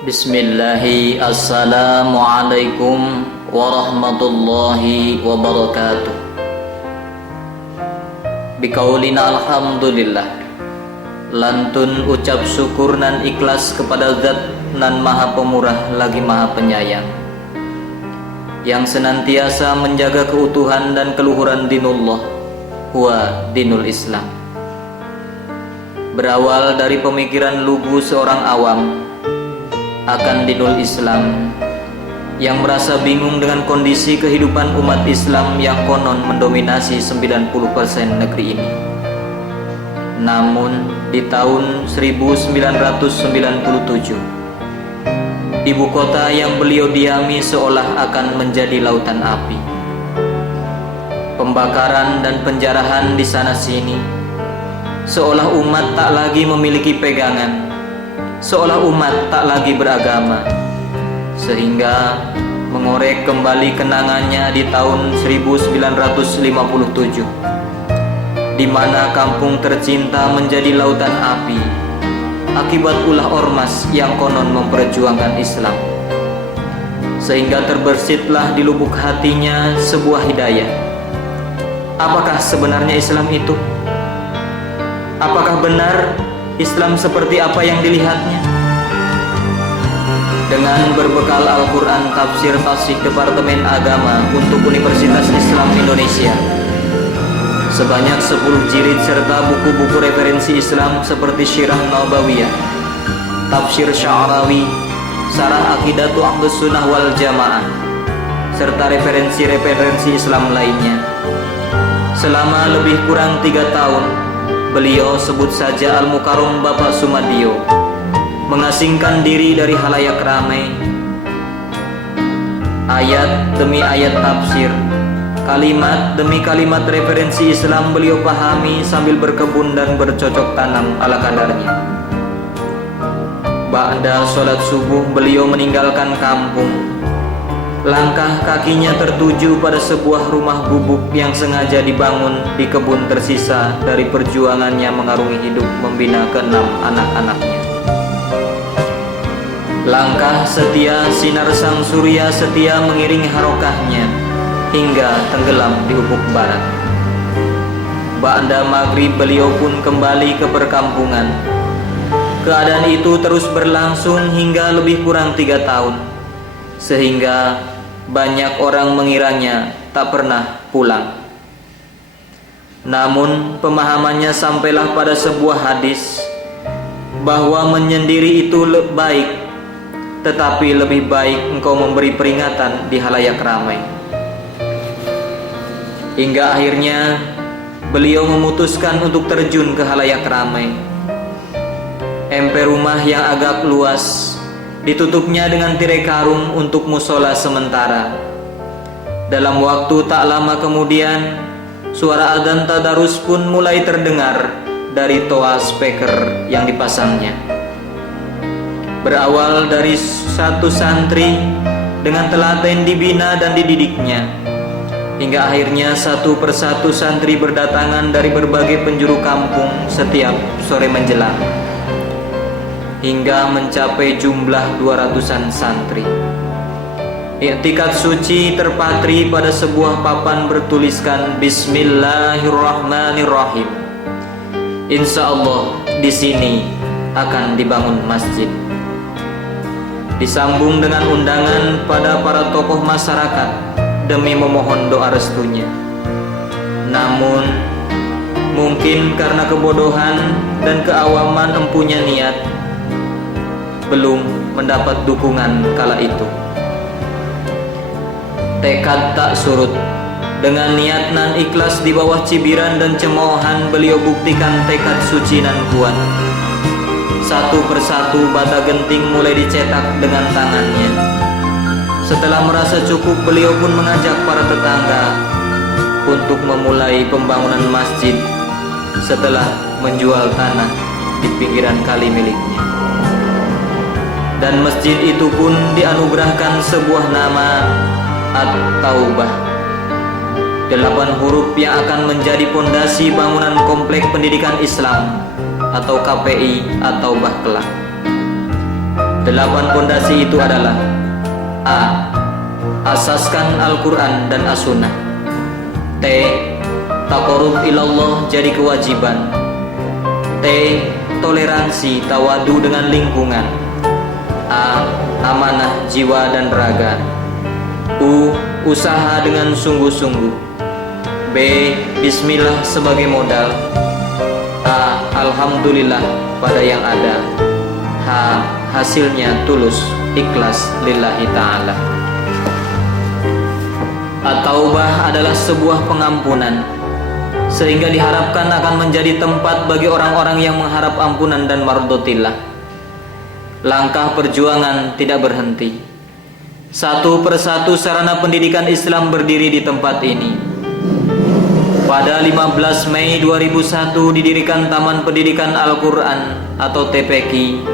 Bismillahi, assalamualaikum warahmatullahi wabarakatuh. Biqaulina alhamdulillah, lantun ucap syukur nan ikhlas kepada Zat nan maha pemurah lagi maha penyayang, yang senantiasa menjaga keutuhan dan keluhuran dinullah, huwa dinul Islam. Berawal dari pemikiran lugu seorang awam akan dinul Islam, yang merasa bingung dengan kondisi kehidupan umat Islam yang konon mendominasi 90% negeri ini. Namun di tahun 1997, ibu kota yang beliau diami seolah akan menjadi lautan api. Pembakaran dan penjarahan di sana sini, seolah umat tak lagi memiliki pegangan, seolah umat tak lagi beragama, sehingga mengorek kembali kenangannya di tahun 1957, di mana kampung tercinta menjadi lautan api akibat ulah ormas yang konon memperjuangkan Islam, sehingga terbersitlah di lubuk hatinya sebuah hidayah. Apakah sebenarnya Islam itu? Apakah benar Islam seperti apa yang dilihatnya? Dengan berbekal Al-Quran Tafsir Tasih Departemen Agama untuk Universitas Islam Indonesia, sebanyak 10 jilid serta buku-buku referensi Islam seperti Syirah Nabawiyah, Tafsir Sya'rawi, Sarah Aqidatu Ahlus Sunnah wal Jamaah, serta referensi-referensi Islam lainnya. Selama lebih kurang 3 tahun, beliau, sebut saja Al-Mukarram Bapak Sumadio, mengasingkan diri dari halayak ramai. Ayat demi ayat tafsir, kalimat demi kalimat referensi Islam beliau pahami sambil berkebun dan bercocok tanam ala kadarnya. Ba'da sholat subuh beliau meninggalkan kampung. Langkah kakinya tertuju pada sebuah rumah gubuk yang sengaja dibangun di kebun tersisa dari perjuangannya mengarungi hidup membina ke-6 anak-anaknya. Langkah setia sinar sang surya setia mengiringi harokahnya hingga tenggelam di ufuk barat. Ba'da maghrib beliau pun kembali ke perkampungan. Keadaan itu terus berlangsung hingga lebih kurang 3 tahun, sehingga banyak orang mengiranya tak pernah pulang. Namun pemahamannya sampailah pada sebuah hadis bahwa menyendiri itu baik, tetapi lebih baik engkau memberi peringatan di halayak ramai. Hingga akhirnya beliau memutuskan untuk terjun ke halayak ramai. Emper rumah yang agak luas ditutupnya dengan tirai karung untuk musola sementara. Dalam waktu tak lama kemudian, suara adzan tadarus pun mulai terdengar dari toa speaker yang dipasangnya. Berawal dari satu santri dengan telaten dibina dan dididiknya, hingga akhirnya satu persatu santri berdatangan dari berbagai penjuru kampung setiap sore menjelang, hingga mencapai jumlah 200-an santri. Iktikad suci terpatri pada sebuah papan bertuliskan Bismillahirrahmanirrahim. Insya Allah di sini akan dibangun masjid. Disambung dengan undangan pada para tokoh masyarakat demi memohon doa restunya. Namun mungkin karena kebodohan dan keawaman empunya niat, belum mendapat dukungan kala itu. Tekad tak surut. Dengan niat nan ikhlas di bawah cibiran dan cemoohan, beliau buktikan tekad suci nan kuat. Satu persatu bata genting mulai dicetak dengan tangannya. Setelah merasa cukup, beliau pun mengajak para tetangga untuk memulai pembangunan masjid setelah menjual tanah di pinggiran kali miliknya. Dan masjid itu pun dianugerahkan sebuah nama, At-Taubah, 8 huruf yang akan menjadi pondasi bangunan komplek pendidikan Islam atau KPI atau Taubah kelak. 8 pondasi itu adalah: A. Asaskan Al-Quran dan As-Sunnah. T. Taqarrub ilallah jadi kewajiban. T. Toleransi tawadu dengan lingkungan. A. Amanah jiwa dan raga. U. Usaha dengan sungguh-sungguh. B. Bismillah sebagai modal. A. Alhamdulillah pada yang ada. H. Hasilnya tulus, ikhlas lillahi ta'ala. At-Taubah adalah sebuah pengampunan, sehingga diharapkan akan menjadi tempat bagi orang-orang yang mengharap ampunan dan mardhatillah. Langkah perjuangan tidak berhenti. Satu persatu sarana pendidikan Islam berdiri di tempat ini. Pada 15 Mei 2001 didirikan Taman Pendidikan Al-Quran atau TPQ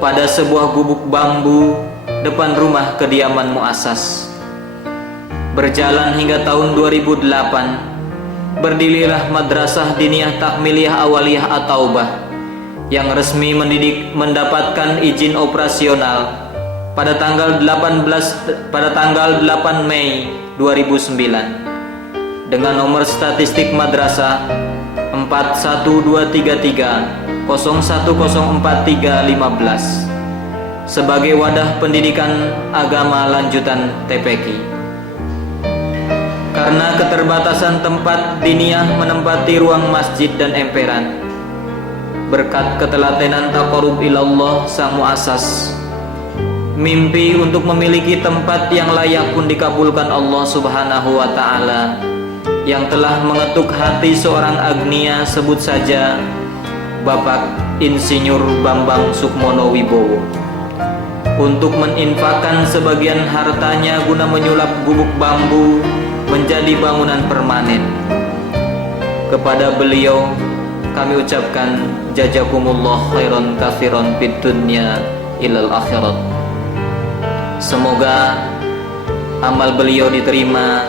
pada sebuah gubuk bambu depan rumah kediaman muasas. Berjalan hingga tahun 2008, berdirilah Madrasah Diniyah Takmiliyah Awaliyah At-Taubah yang resmi mendapatkan izin operasional pada tanggal 8 Mei 2009 dengan nomor statistik madrasah 4123301043515 sebagai wadah pendidikan agama lanjutan TPQ. Karena keterbatasan tempat, diniyah menempati ruang masjid dan emperan. Berkat ketelatenan taqarrub ilallah sang muasas, mimpi untuk memiliki tempat yang layak pun dikabulkan Allah Subhanahu wa ta'ala, yang telah mengetuk hati seorang agnia, sebut saja Bapak Insinyur Bambang Sukmono Wibowo, untuk meninfakkan sebagian hartanya guna menyulap gubuk bambu menjadi bangunan permanen. Kepada beliau kami ucapkan jazakumullah khairan katsiran fid dunya ilal akhirat. Semoga amal beliau diterima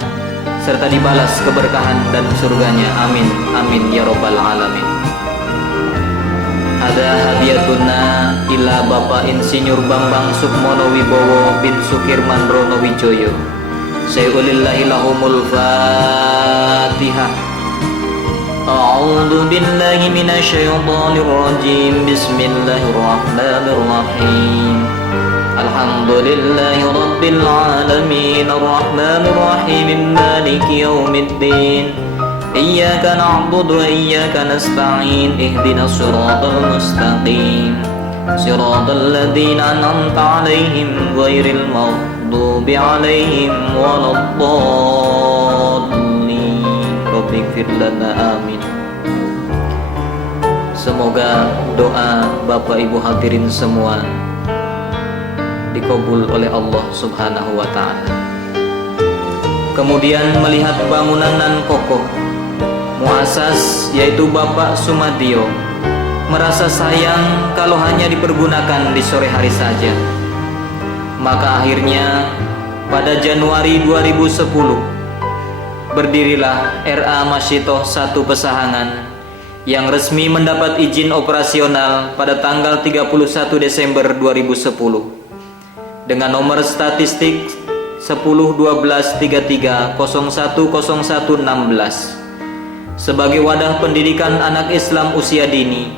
serta dibalas keberkahan dan surganya, amin amin ya rabbal alamin. Ada hadiatuna ila Bapak Insinyur Bambang Sukmono Wibowo bin Sukirman Rono Wijoyo. Sayulillahi lahumul Fatihah. A'udzu billahi minasyaitonir rajim. Bismillahirrahmanirrahim. Alhamdulillahi rabbil alamin arrahmanir rahim maliki yaumiddin. Iyyaka na'budu wa iyyaka nasta'in ihdinas siratal mustaqim siratal ladzina an'amta 'alaihim ghairil maghdubi 'alaihim waladdallin. Rabbighfir lana amin. Semoga doa Bapak Ibu hadirin semua dikabul oleh Allah Subhanahu wa ta'ala. Kemudian melihat bangunan nan kokoh muasas, yaitu Bapak Sumadio, merasa sayang kalau hanya dipergunakan di sore hari saja. Maka akhirnya pada Januari 2010 berdirilah RA Masyitoh 1 Pesahangan yang resmi mendapat izin operasional pada tanggal 31 Desember 2010 dengan nomor statistik 101233010116 sebagai wadah pendidikan anak Islam usia dini.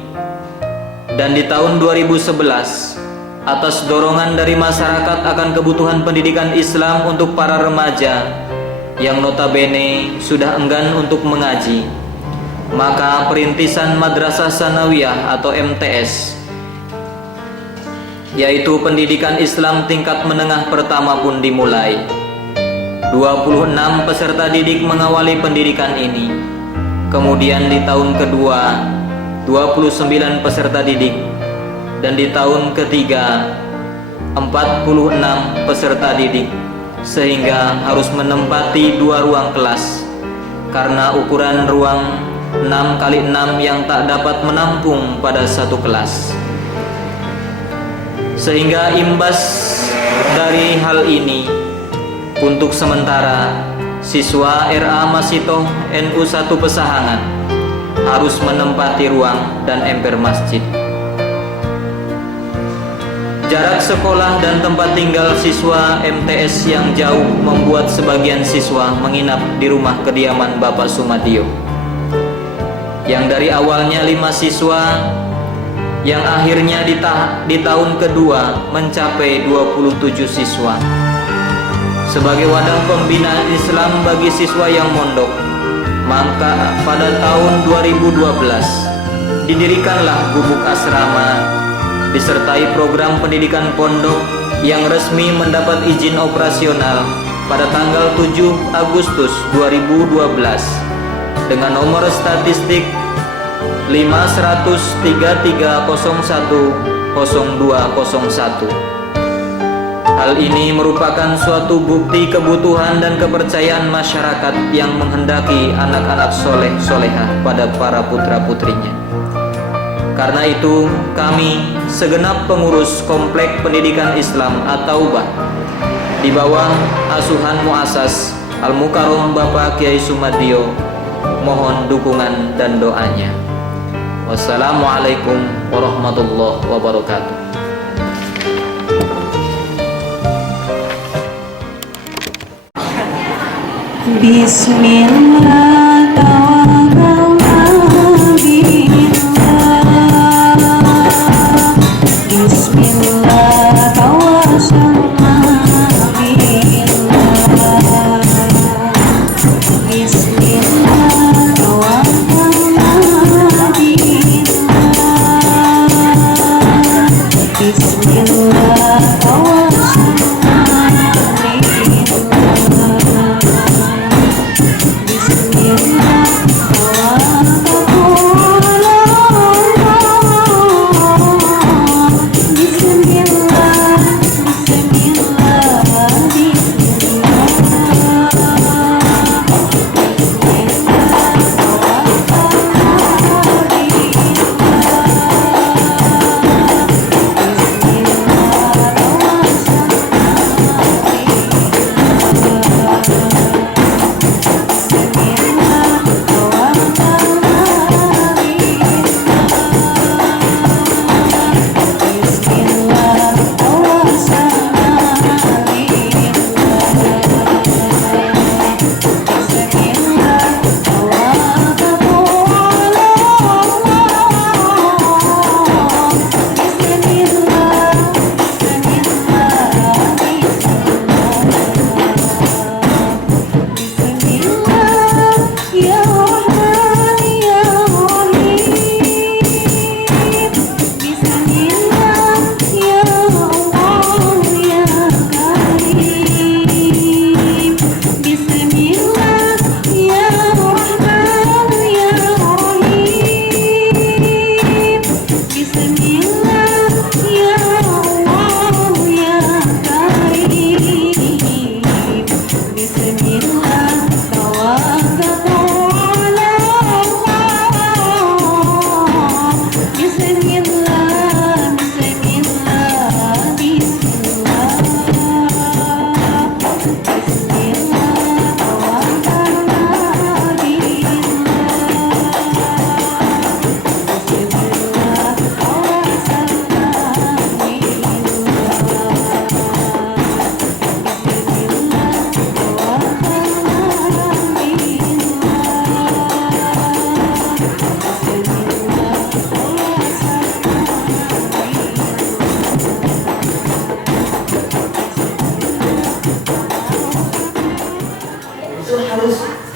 Dan di tahun 2011, atas dorongan dari masyarakat akan kebutuhan pendidikan Islam untuk para remaja yang notabene sudah enggan untuk mengaji, maka perintisan Madrasah Sanawiyah atau MTS, yaitu pendidikan Islam tingkat menengah pertama pun dimulai. 26 peserta didik mengawali pendidikan ini. Kemudian di tahun kedua 29 peserta didik, dan di tahun ketiga 46 peserta didik, sehingga harus menempati 2 ruang kelas karena ukuran ruang 6x6 yang tak dapat menampung pada satu kelas. Sehingga imbas dari hal ini, untuk sementara siswa RA Masyitoh NU 1 Pesahangan harus menempati ruang dan emper masjid. Jarak sekolah dan tempat tinggal siswa MTS yang jauh membuat sebagian siswa menginap di rumah kediaman Bapak Sumadio, yang dari awalnya 5 siswa, yang akhirnya di tahun kedua mencapai 27 siswa. Sebagai wadah pembinaan Islam bagi siswa yang mondok, maka pada tahun 2012 didirikanlah gubuk asrama disertai program pendidikan pondok yang resmi mendapat izin operasional pada tanggal 7 Agustus 2012 dengan nomor statistik 50033010201. Hal ini merupakan suatu bukti kebutuhan dan kepercayaan masyarakat yang menghendaki anak-anak soleh-solehah pada para putra-putrinya. Karena itu, kami segenap pengurus Komplek Pendidikan Islam At-Taubah di bawah asuhan Muasas Al-Mukarrom Bapak Kiai Sumadio mohon dukungan dan doanya. Wassalamualaikum warahmatullahi wabarakatuh. Bismillah tawakkalna billah. Bismillah tawassalna billah. Bismillah tawakkalna billah. Bismillah tawassalna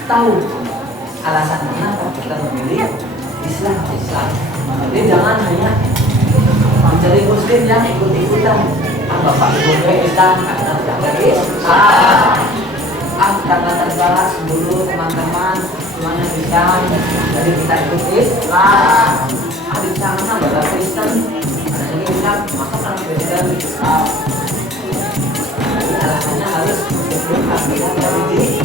tahu alasan kenapa kita memilih Islam. Jadi jangan hanya mencari muslim yang ikut-ikutan. Bapak ibu Islam karena tidak berislam. Karena terbalas dulu teman-teman semuanya Islam, jadi kita ikut Islam. Di sana ada Kristen, ada yang Islam, masa kan Kristen Islam. Jadi alasannya harus kita dari diri.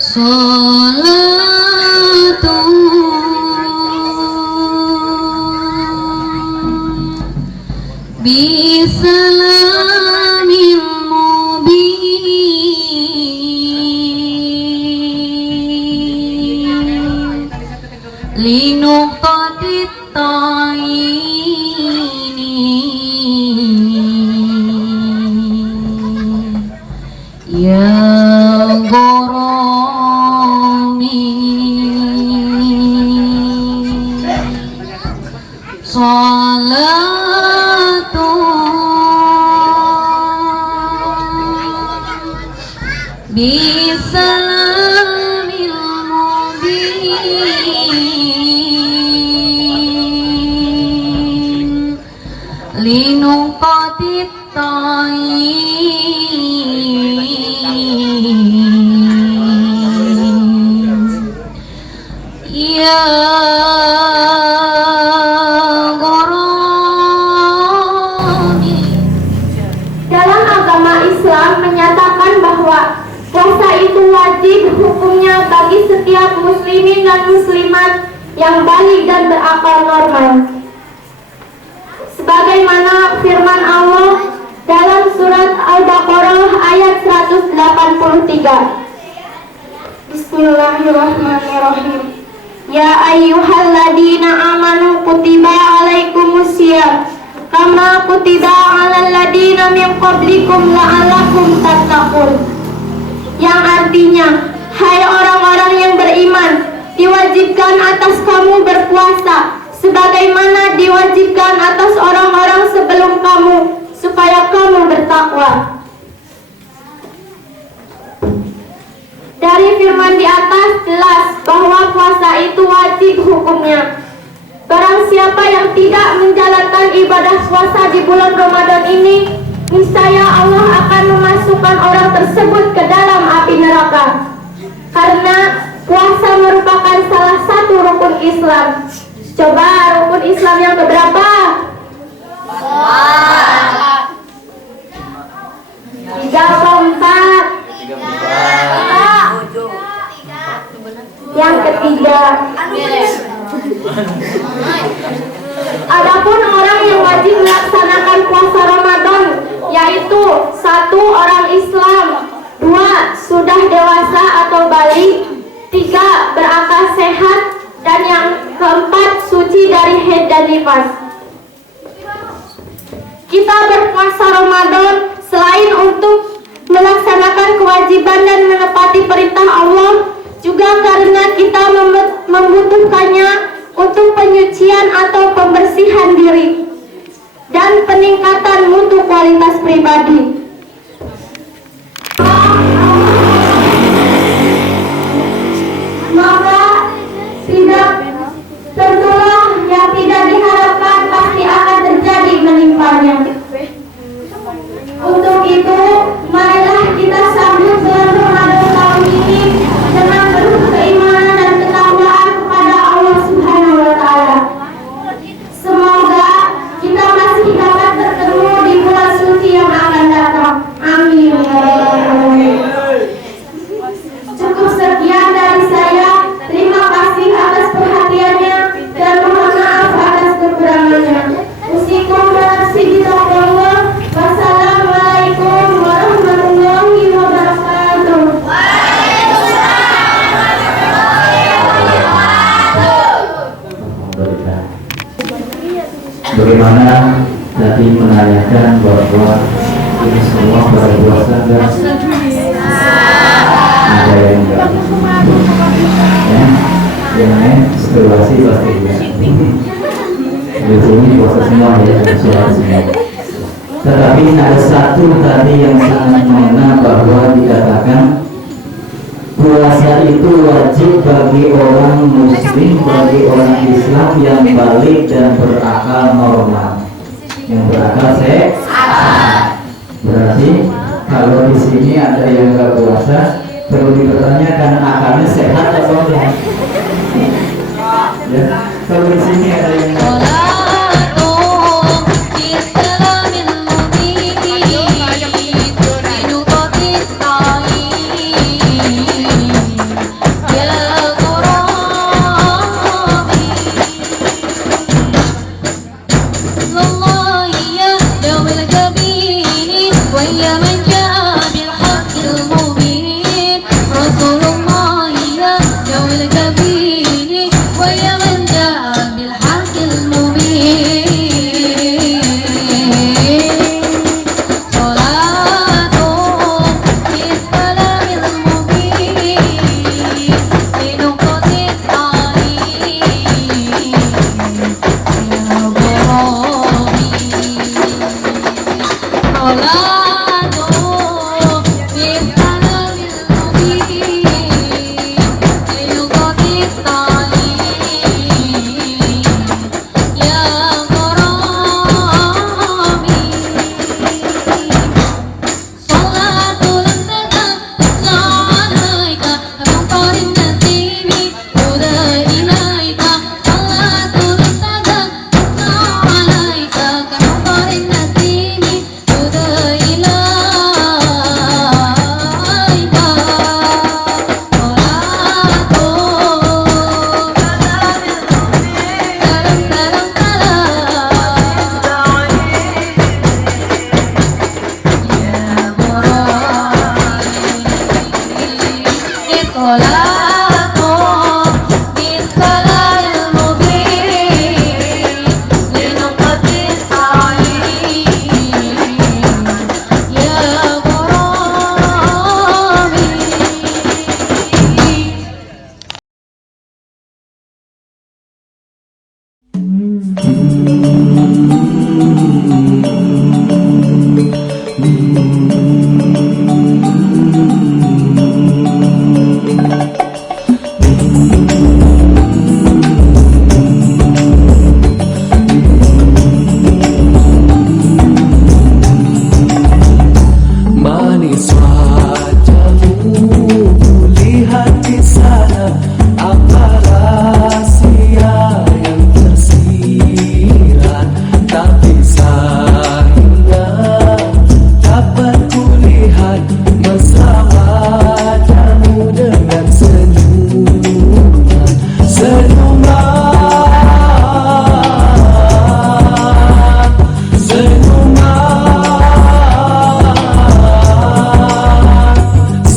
bisalamil mubin linuqatit ta'ini ya goromi salatu bisalamil mubin linuqatit ta'in ya goromi. Dalam agama Islam menyatakan bahwa puasa itu wajib hukumnya bagi setiap muslimin dan muslimat yang balik dan berakal normal. Sebagaimana firman Allah dalam surat Al-Baqarah ayat 183. Bismillahirrahmanirrahim. Ya ayyuhalladzina amanu kutiba alaikumusiyam kama kutiba alal ladina min qablikum la'allakum tattaqun. Yang artinya, hai orang-orang yang beriman, diwajibkan atas kamu berpuasa sebagaimana diwajibkan atas orang-orang sebelum kamu supaya kamu bertakwa. Dari firman di atas jelas bahwa puasa itu wajib hukumnya. Barang siapa yang tidak menjalankan ibadah puasa di bulan Ramadan ini, niscaya Allah akan memasukkan orang tersebut ke dalam api neraka. Karena puasa merupakan salah satu rukun Islam. Coba rukun Islam yang keberapa? Tiga atau empat? Yang ketiga. Adapun orang yang wajib melaksanakan puasa Ramadan, yaitu 1. Orang Islam, 2. Sudah dewasa atau balik, 3. Berakal sehat, dan yang keempat suci dari haid dan nifas. Kita berpuasa Ramadan selain untuk melaksanakan kewajiban dan menepati perintah Allah, juga karena kita membutuhkannya untuk penyucian atau pembersihan diri dan peningkatan mutu kualitas pribadi. Maka tentulah yang tidak diharapkan pasti akan terjadi menimpanya. Untuk itu, marilah kita sambut bulan Ramadan tahun ini dengan penuh keimanan dan ketakwaan kepada Allah Subhanahu wa Ta'ala. Semoga kita masih dapat bertemu di bulan suci yang akan datang. Amin. Cukup sekian dari saya. Terima kasih atas perhatiannya dan mohon maaf atas kekurangannya. Usikum nafsi bitaqwallah. Wassalamualaikum warahmatullahi wabarakatuh. Bagaimana tadi menanyakan bahwa ini semua berpuasa dan ada yang enggak ya, yang lain situasi pasti ya. Di sini puasa semua ya, sholat semua. Tetapi ada satu tadi yang sangat mengena bahwa dikatakan puasa itu wajib bagi orang muslim, bagi orang Islam yang balik dan berakal normal, yang berakal sehat. Berarti kalau di sini ada yang nggak puasa, perlu dipertanyakan akalnya sehat atau enggak? Ya, kalau di sini ada yang صلاة بالسلام المبين لنقطة التعليم يا غرامي. Manis wajahmu lihat di sana, apa rahasia yang tersirat, tak bisa hingga dapat kulihat mesra wajahmu dengan senyuman, senyuman, senyuman.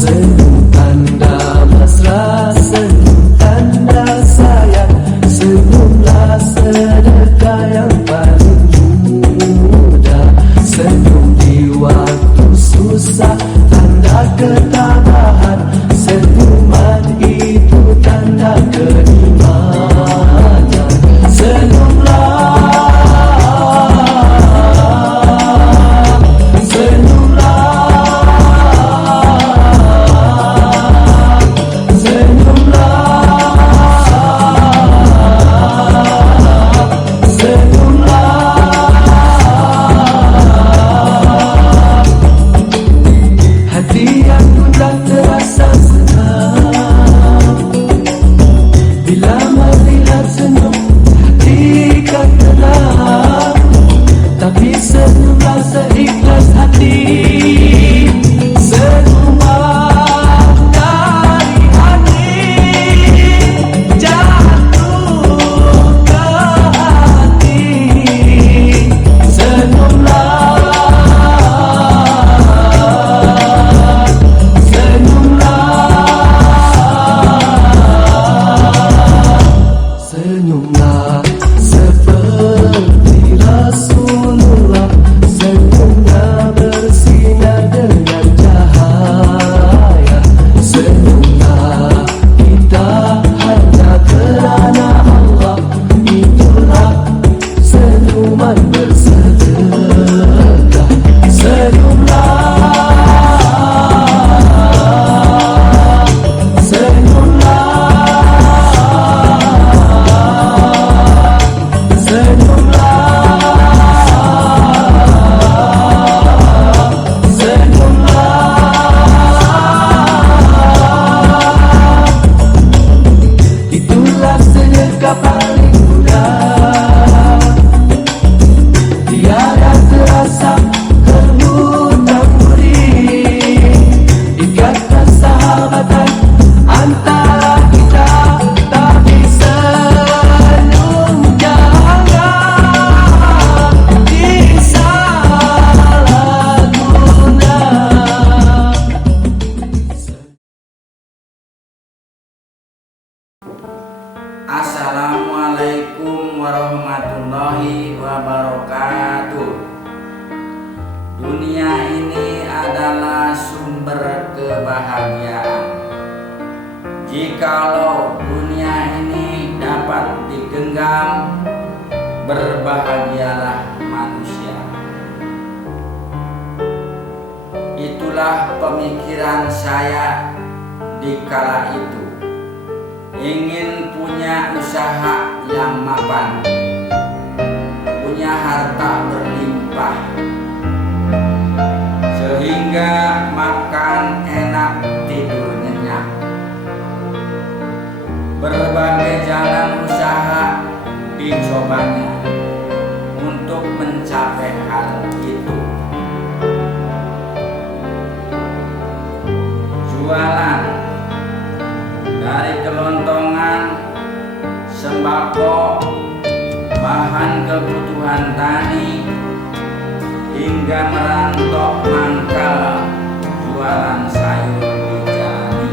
Senyum tanda mesra, senyum tanda sayang, senyumlah sedekah yang paling mudah. Senyum di waktu susah, tanda ketabahan, senyuman itu tanda keimanan. Senyumlah, senyumlah, hati yang mudah terasa senang bila melihat senyum, hati kan tenang. Tapi senyumlah seikhlas hati, senyuman dari hati jatuh ke hati. Senyumlah, senyumlah seperti Rasulullah, senyumnya bersinar dengan cahaya. Senyumlah kita hanya kerana Allah, itulah senyuman bersedekah. Senyumlah, senyumlah, itulah sedekah paling mudah, tiada terasa berhutang budi, ikatan sahabatan antara kita, tapi senyum jangan disalahguna. Assalamualaikum warahmatullahi wabarakatuh. Dunia ini adalah sumber kebahagiaan. Jikalau dunia ini dapat digenggam, berbahagialah manusia. Itulah pemikiran saya di kala itu. Ingin punya usaha yang mapan, punya harta berlimpah, sehingga makan enak, tidur nyenyak. Berbagai jalan usaha dicobanya untuk mencapai hal itu. Jualan dari kelontongan, sembako, bahan kebutuhan tani, hingga merantok mangkal jualan sayur dijalani.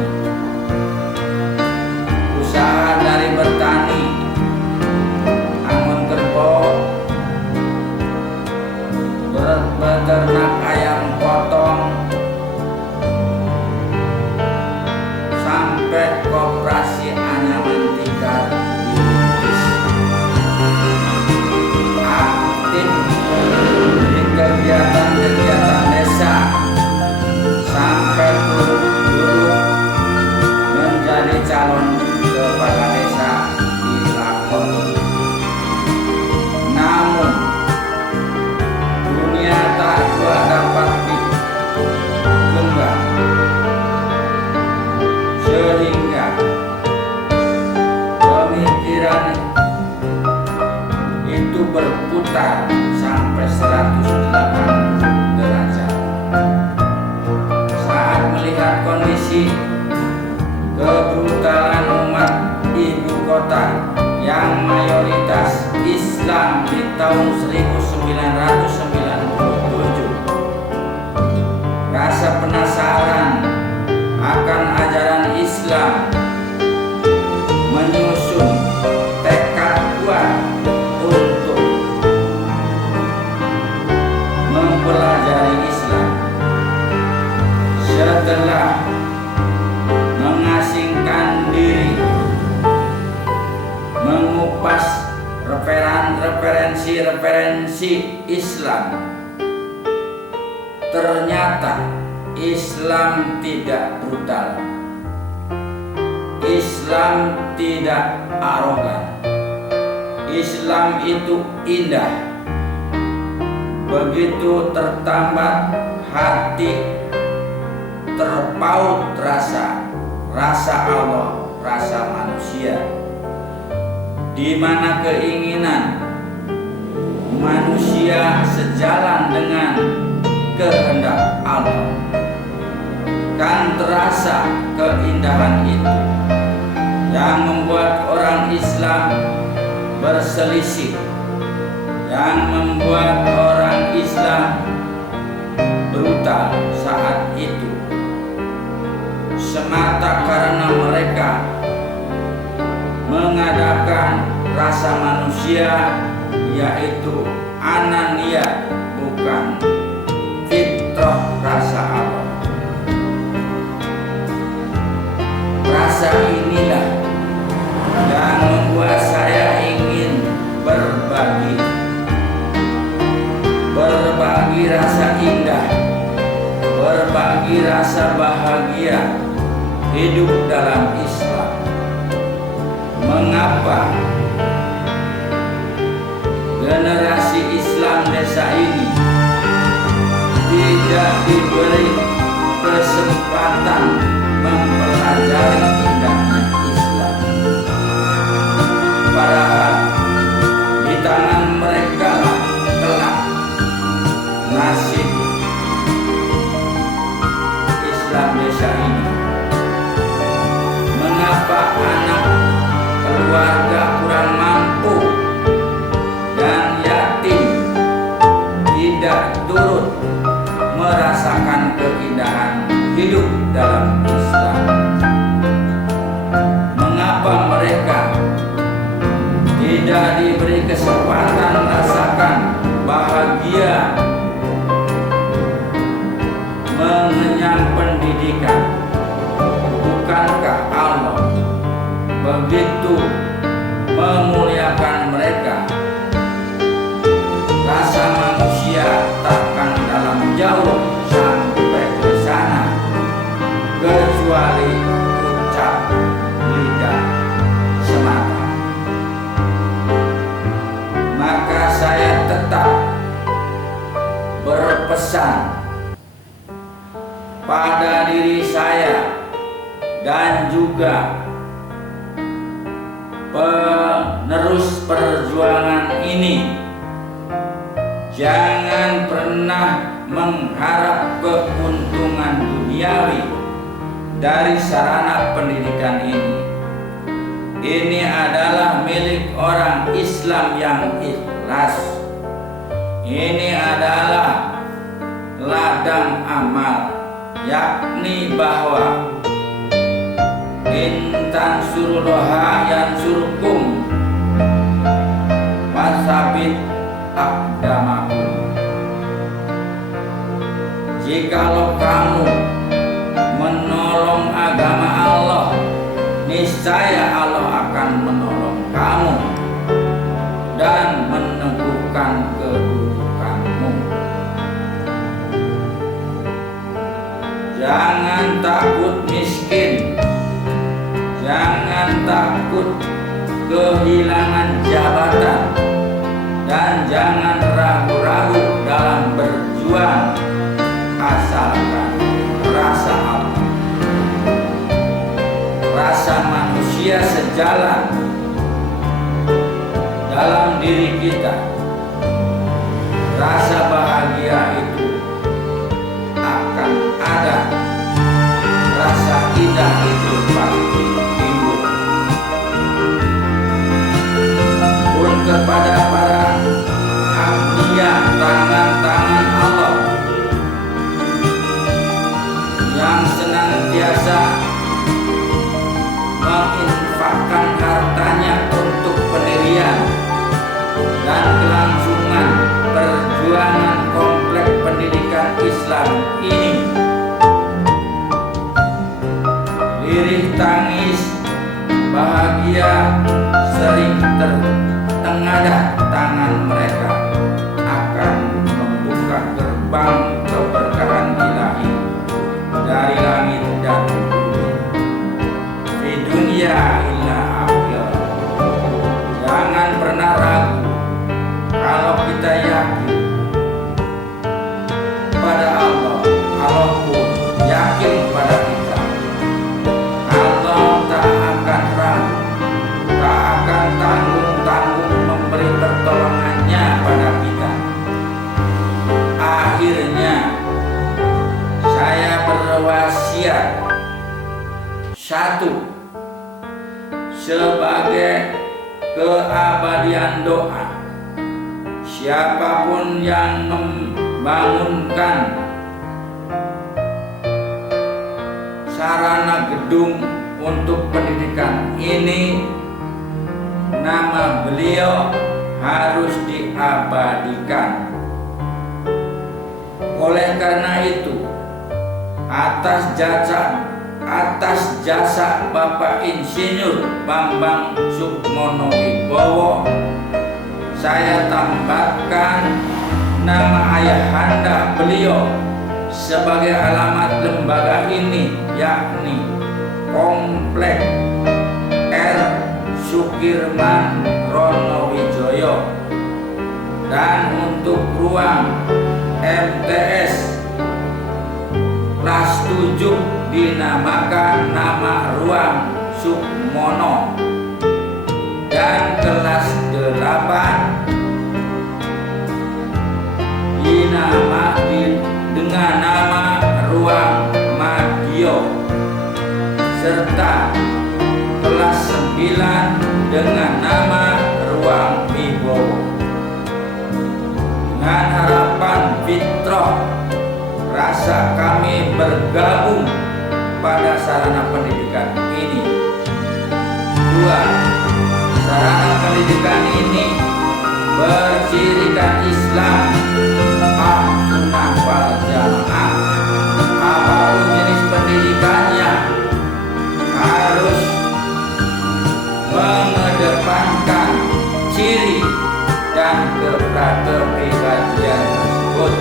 berputar sampai 180 derajat. Saat melihat kondisi kebrutalan umat ibu kota yang mayoritas Islam di tahun 1997, rasa penasaran akan ajaran Islam menyusun tekad kuat untuk mempelajari Islam. Setelah mengasingkan diri, mengupas referensi Islam, ternyata Islam tidak brutal, Islam tidak arogan, Islam itu indah. Begitu tertambat hati, terpaut rasa Allah, rasa manusia, di mana keinginan manusia sejalan dengan kehendak Allah. Kan terasa keindahan itu yang membuat orang Islam berselisih, yang membuat orang Islam brutal saat itu, semata karena mereka mengadakan rasa manusia, yaitu anania, bukan fitrah rasa Allah. Rasa inilah yang membuat saya ingin berbagi rasa indah, berbagi rasa bahagia hidup dalam Islam. Mengapa generasi Islam desa ini tidak diberi kesempatan mempelajari indahnya Islam? Padahal di tangan mereka kelak nasib Islam desa ini. Mengapa anak keluarga kurang mampu dan yatim tidak turut merasakan keindahan hidup dalam Islam? Mengapa mereka tidak diberi kesempatan merasakan bahagia mengenyang pendidikan? Bukankah Allah begitu memuliakan mereka? Rasa manusia takkan dalam jauh sampai ke sana, kecuali ucap lidah semata. Maka saya tetap berpesan pada diri saya dan juga penerus perjuangan ini, jangan pernah mengharap keuntungan duniawi dari sarana pendidikan ini. Ini adalah milik orang Islam yang ikhlas. Ini adalah ladang amal, yakni bahwa intan surullaha yansurkum wasabit aqdamakum. Jikalau kamu menolong agama Allah, niscaya Allah akan menolong kamu dan meneguhkan kedudukanmu. Jangan takut miskin, jangan takut kehilangan jabatan, dan jangan ragu-ragu dalam berjuang, asalkan rasa Allah, rasa manusia sejalan dalam diri kita. rasa bahagia itu akan ada, rasa indah itu pasti timbul. Pun kepada para abdiya tangan-tangan Allah yang senantiasa menginfakkan hartanya untuk pendirian dan kelangsungan perjuangan komplek pendidikan Islam ini. Lirih tangis bahagia sering tertengadah tangan mereka akan membuka gerbang keberkahan ilahi dari langit dan bumi. Di dunia illa akhirat. Jangan pernah ragu kalau kita yakin pada Allah, Allah pun yakin pada kita. Allah tak akan ragu, tak akan tanggung-tanggung memberi pertolongannya pada kita. Akhirnya saya berwasiat, satu, sebagai keabadian doa, siapapun yang membangunkan sarana gedung untuk pendidikan ini, nama beliau harus diabadikan. Oleh karena itu, atas jasa Bapak Insinyur Bambang Sukmono Wibowo, saya tambahkan nama ayahanda beliau sebagai alamat lembaga ini, yakni Komplek R. Sukirman Ronowijoyo, dan untuk ruang MTS kelas 7 dinamakan nama ruang Sukmono, dan kelas 8 dengan nama ruang Madio, serta kelas 9 dengan nama ruang Wibowo. Dengan harapan fitrah rasa kami bergabung pada sarana pendidikan ini. 2. Sarana pendidikan ini bercirikan Islam Ahlusunnah wal Jamaah. Apapun jenis pendidikannya harus mengedepankan ciri dan kepribadian tersebut.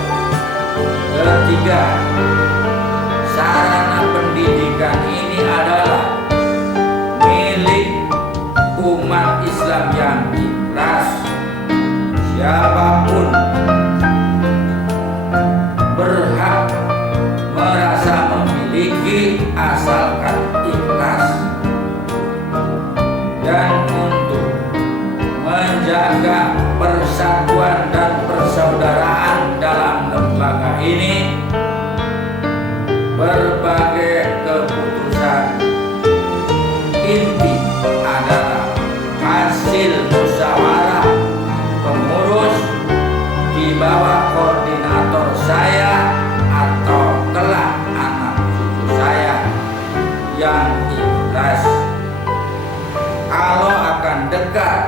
3. Sarana pendidikan ini adalah milik umat Islam yang ikhlas. Siapapun berhak merasa memiliki asalkan ikhlas. Dan untuk menjaga persatuan dan persaudaraan dalam lembaga ini, berbagai keputusan inti adalah hasil musyawarah pengurus di bawah koordinator saya atau kelak anak cucu saya yang ikhlas. Allah akan dekat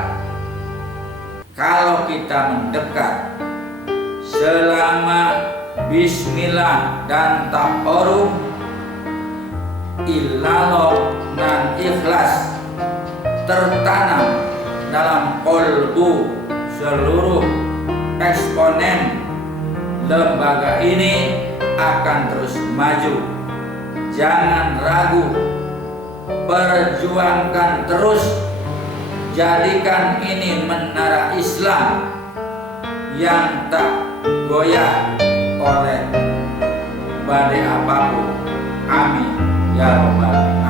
kalau kita mendekat selama bismillah dan ta'aruf, illallah dan ikhlas tertanam dalam kolbu seluruh eksponen lembaga ini akan terus maju. Jangan ragu, perjuangkan terus, jadikan ini menara Islam yang tak goyah oleh badai apapun. Amin ya rabbal alamin.